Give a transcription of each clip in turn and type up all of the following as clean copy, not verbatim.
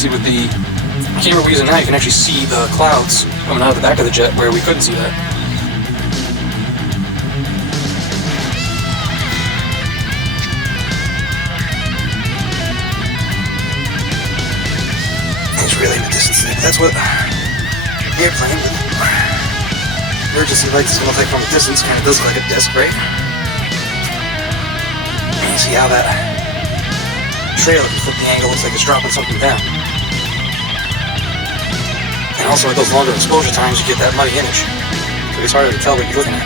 See, with the camera we're using now, you can actually see the clouds coming out of the back of the jet where we couldn't see that. It's really in the distance there, but that's what the airplane with emergency lights is going to look like from a distance. Kind of does look like a disc, right? And you see how that trail, if you flip the angle, looks like it's dropping something down. And also with those longer exposure times, you get that muddy image, so it's harder to tell what you're looking at.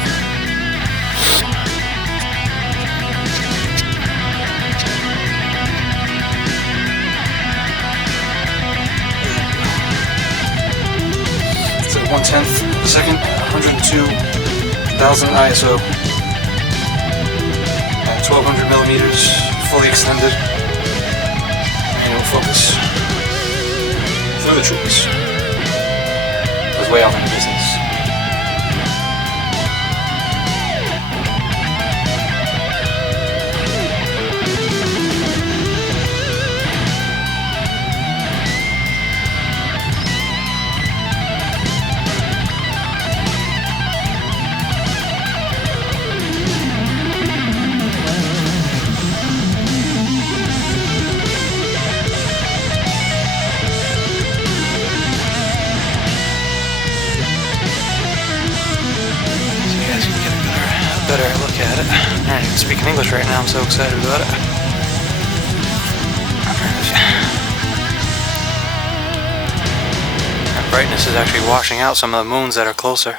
It's at 1/10 of a second, 102,000 ISO, at 1200 millimeters, fully extended, manual focus through the trees. It was way off in the distance. Better look at it. Alright, I'm speaking English right now, I'm so excited about it. That brightness is actually washing out some of the moons that are closer.